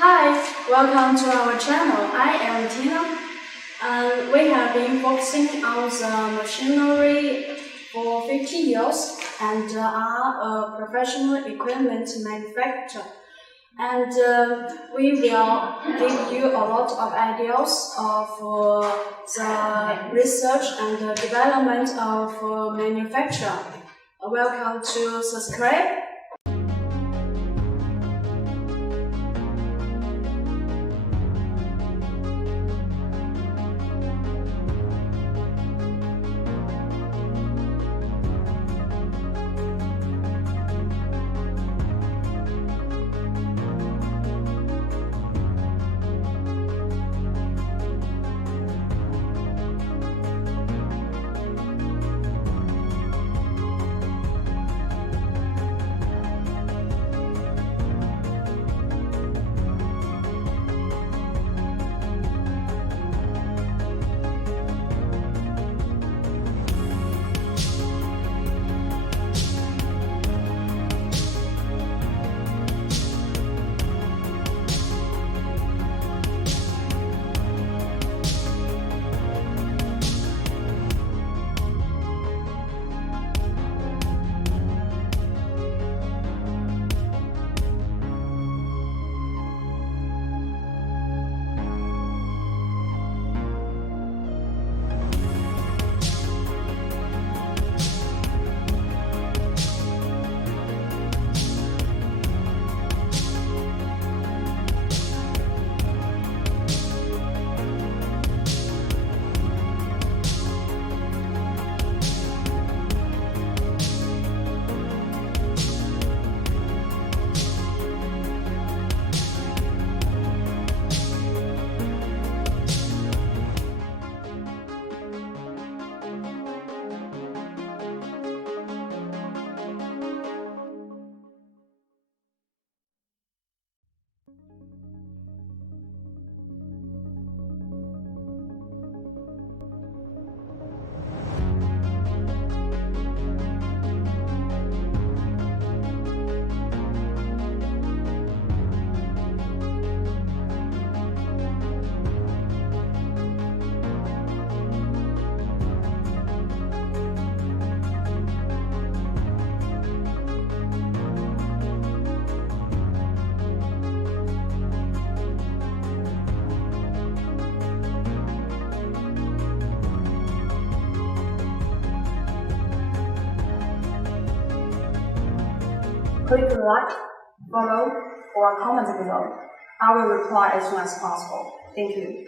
Hi, welcome to our channel. I am Tina, and we have been focusing on the machinery for 50 years and are a professional equipment manufacturer. And we will give you a lot of ideas of the research and the development of manufacture. Welcome to subscribe. Click like, follow, or comment below. I will reply as soon as possible. Thank you.